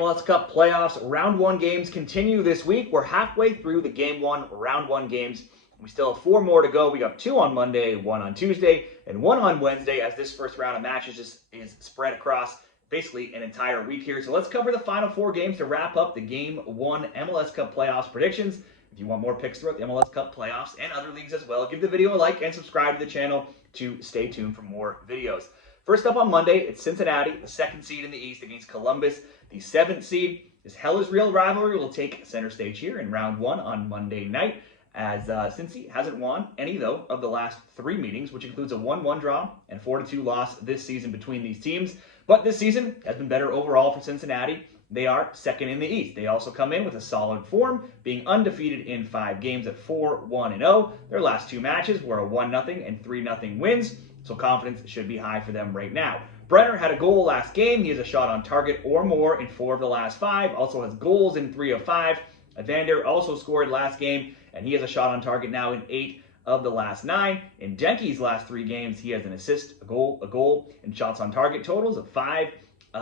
MLS Cup Playoffs Round One games continue this week. We're halfway through the Game 1 Round 1 games. We still have 4 more to go. We got 2 on Monday, 1 on Tuesday, and 1 on Wednesday, as this first round of matches is spread across basically an entire week here. So let's cover the final 4 games to wrap up the Game 1 MLS Cup Playoffs predictions. If you want more picks throughout the MLS Cup Playoffs and other leagues as well, give the video a like and subscribe to the channel to stay tuned for more videos. First up on Monday, it's Cincinnati, the 2nd seed in the East, against Columbus, the 7th seed. This hell is real rivalry will take center stage here in round 1 on Monday night, as Cincy hasn't won any, though, of the last 3 meetings, which includes a 1-1 draw and 4-2 loss this season between these teams. But this season has been better overall for Cincinnati. They are 2nd in the East. They also come in with a solid form, being undefeated in 5 games at 4-1-0. Their last 2 matches were a 1-0 and 3-0 wins, so confidence should be high for them right now. Brenner had a goal last game. He has a shot on target or more in 4 of the last 5. Also has goals in 3 of 5. Evander also scored last game, and he has a shot on target now in 8 of the last 9. In Denke's last 3 games, he has an assist, a goal, and shots on target totals of 5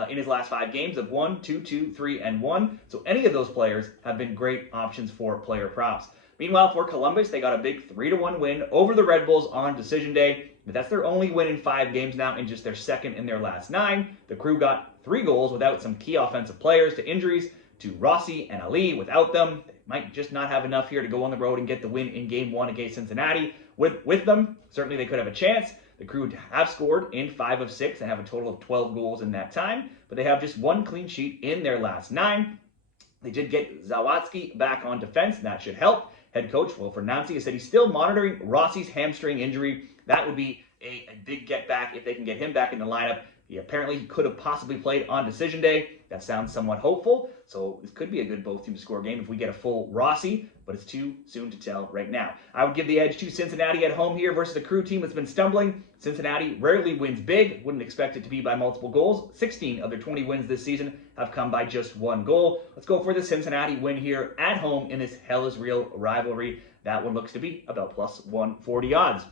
in his last 5 games of 1, 2, 2, 3, and 1. So any of those players have been great options for player props. Meanwhile, for Columbus, they got a big 3-1 win over the Red Bulls on decision day, but that's their only win in 5 games now and just their 2nd in their last 9. The Crew got 3 goals without some key offensive players to injuries to Rossi and Ali. Without them, they might just not have enough here to go on the road and get the win in Game 1 against Cincinnati. With them, certainly they could have a chance. The Crew have scored in 5 of 6 and have a total of 12 goals in that time, but they have just 1 clean sheet in their last 9. They did get Zawadzki back on defense, and that should help. Head coach Wilfred Nancy has said he's still monitoring Rossi's hamstring injury. That would be a big get back if they can get him back in the lineup. He could have possibly played on decision day. That sounds somewhat hopeful. So this could be a good both teams score game if we get a full Rossi, but it's too soon to tell right now. I would give the edge to Cincinnati at home here versus the Crew team that's been stumbling. Cincinnati rarely wins big. Wouldn't expect it to be by multiple goals. 16 of their 20 wins this season have come by just 1 goal. Let's go for the Cincinnati win here at home in this hell is real rivalry. That one looks to be about plus 140 odds.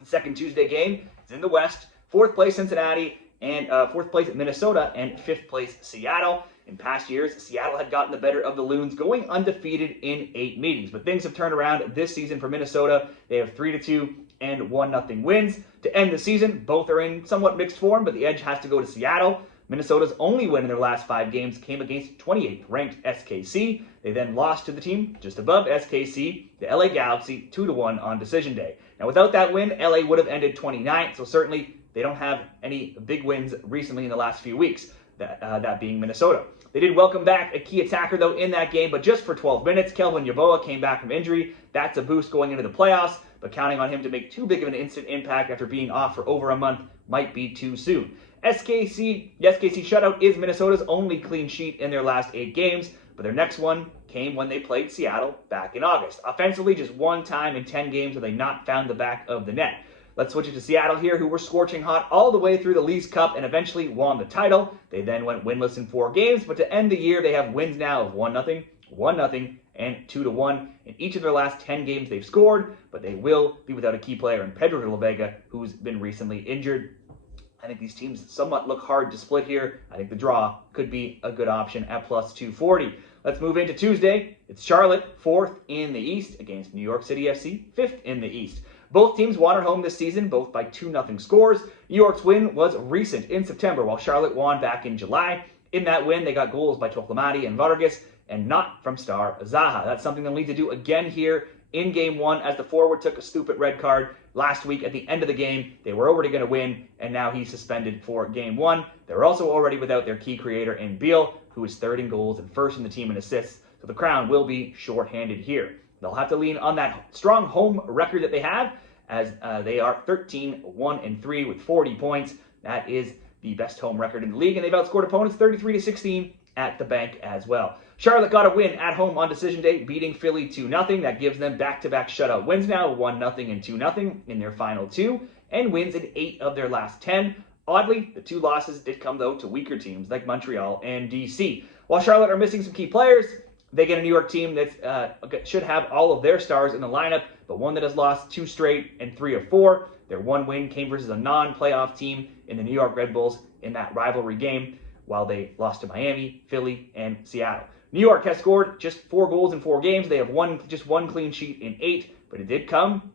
The second Tuesday game is in the West. 4th place Cincinnati and 4th place Minnesota and 5th place Seattle. In past years, Seattle had gotten the better of the Loons, going undefeated in 8 meetings. But things have turned around this season for Minnesota. They have 3-2 and 1-0 wins. To end the season, both are in somewhat mixed form, but the edge has to go to Seattle. Minnesota's only win in their last 5 games came against 28th ranked SKC. They then lost to the team just above SKC, the LA Galaxy, 2-1 on decision day. Now, without that win, LA would have ended 29th, so certainly they don't have any big wins recently in the last few weeks, that being Minnesota. They did welcome back a key attacker, though, in that game, but just for 12 minutes. Kelvin Yeboah came back from injury. That's a boost going into the playoffs, but counting on him to make too big of an instant impact after being off for over a month might be too soon. The SKC shutout is Minnesota's only clean sheet in their last 8 games, but their next one came when they played Seattle back in August. Offensively, just 1 time in 10 games have they not found the back of the net. Let's switch it to Seattle here, who were scorching hot all the way through the Leagues Cup and eventually won the title. They then went winless in 4 games, but to end the year, they have wins now of 1-0, 1-0, and 2-1. In each of their last 10 games, they've scored, but they will be without a key player in Pedro de la Vega, who's been recently injured. I think these teams somewhat look hard to split here. I think the draw could be a good option at plus 240. Let's move into Tuesday. It's Charlotte, 4th in the East, against New York City FC, 5th in the East. Both teams won at home this season, both by 2-0 scores. New York's win was recent in September, while Charlotte won back in July. In that win, they got goals by Toklamati and Vargas, and not from star Zaha. That's something they'll need to do again here in Game 1, as the forward took a stupid red card last week at the end of the game. They were already going to win, and now he's suspended for Game 1. They're also already without their key creator in Beal, who is 3rd in goals and 1st in the team in assists, so the Crown will be short-handed here. They'll have to lean on that strong home record that they have, as they are 13-1-3 with 40 points. That is the best home record in the league, and they've outscored opponents 33-16 at the bank as well. Charlotte got a win at home on decision day, beating Philly 2-0. That gives them back-to-back shutout wins now, 1-0 and 2-0 in their final 2, and wins in 8 of their last 10. Oddly, the 2 losses did come, though, to weaker teams like Montreal and DC. While Charlotte are missing some key players, they get a New York team that should have all of their stars in the lineup, but one that has lost 2 straight and 3 of 4. Their one win came versus a non-playoff team in the New York Red Bulls in that rivalry game. while they lost to Miami, Philly, and Seattle. New York has scored just 4 goals in 4 games. They have just one clean sheet in 8, but it did come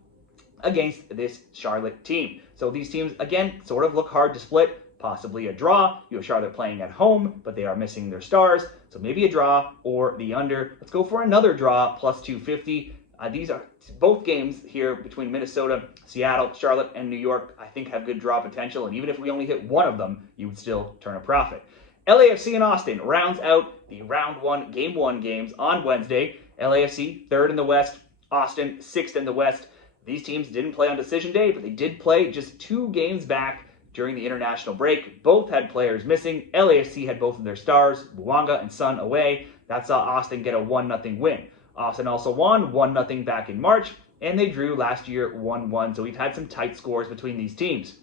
against this Charlotte team. So these teams, again, sort of look hard to split, possibly a draw. You have Charlotte playing at home, but they are missing their stars. So maybe a draw or the under. Let's go for another draw, plus 250. These are both games here between Minnesota, Seattle, Charlotte, and New York, I think have good draw potential. And even if we only hit one of them, you would still turn a profit. LAFC and Austin rounds out the round 1, game 1 games on Wednesday. LAFC, 3rd in the West. Austin, 6th in the West. These teams didn't play on decision day, but they did play just 2 games back during the international break. Both had players missing. LAFC had both of their stars, Bouanga and Son, away. That saw Austin get a 1-0 win. Austin also won 1-0 back in March, and they drew last year 1-1. So we've had some tight scores between these teams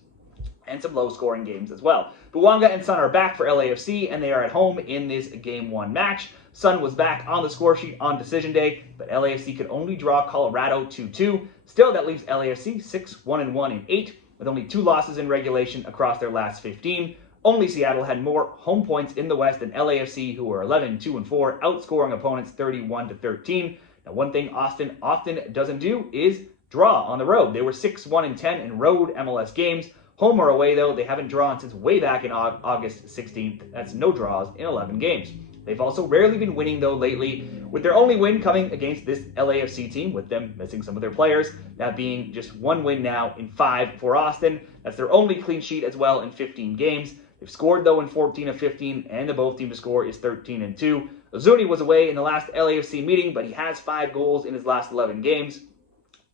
and some low-scoring games as well. Bouanga and Son are back for LAFC, and they are at home in this Game 1 match. Son was back on the score sheet on decision day, but LAFC could only draw Colorado 2-2. Still, that leaves LAFC 6-1-1 in 8, with only 2 losses in regulation across their last 15. Only Seattle had more home points in the West than LAFC, who were 11-2-4, outscoring opponents 31-13. Now, one thing Austin often doesn't do is draw on the road. They were 6-1-10 in road MLS games. Home or away, though, they haven't drawn since way back in August 16th. That's no draws in 11 games. They've also rarely been winning, though, lately, with their only win coming against this LAFC team, with them missing some of their players, that being just 1 win now in 5 for Austin. That's their only clean sheet as well in 15 games. They've scored, though, in 14 of 15, and the both team to score is 13-2. Ozuni was away in the last LAFC meeting, but he has 5 goals in his last 11 games.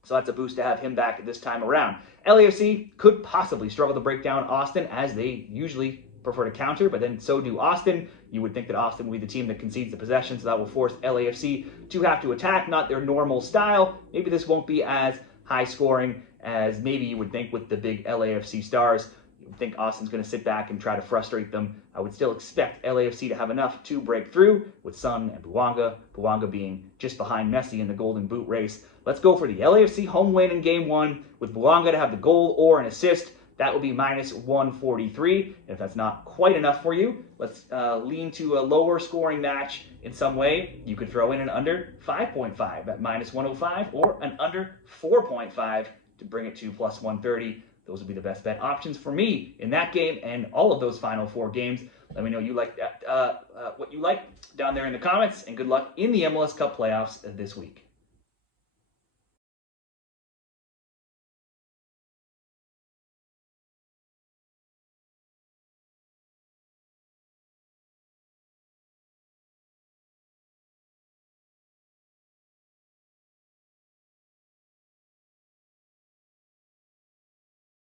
So that's a boost to have him back this time around. LAFC could possibly struggle to break down Austin, as they usually prefer to counter, but then so do Austin. You would think that Austin will be the team that concedes the possession, so that will force LAFC to have to attack, not their normal style. Maybe this won't be as high scoring as maybe you would think with the big LAFC stars. You would think Austin's going to sit back and try to frustrate them. I would still expect LAFC to have enough to break through, with Son and Bouanga being just behind Messi in the Golden Boot race. Let's go for the LAFC home win in Game 1, with Bouanga to have the goal or an assist. That will be minus 143. If that's not quite enough for you, let's lean to a lower scoring match in some way. You could throw in an under 5.5 at minus 105, or an under 4.5 to bring it to plus 130. Those would be the best bet options for me in that game and all of those final 4 games. Let me know what you like down there in the comments, and good luck in the MLS Cup playoffs this week.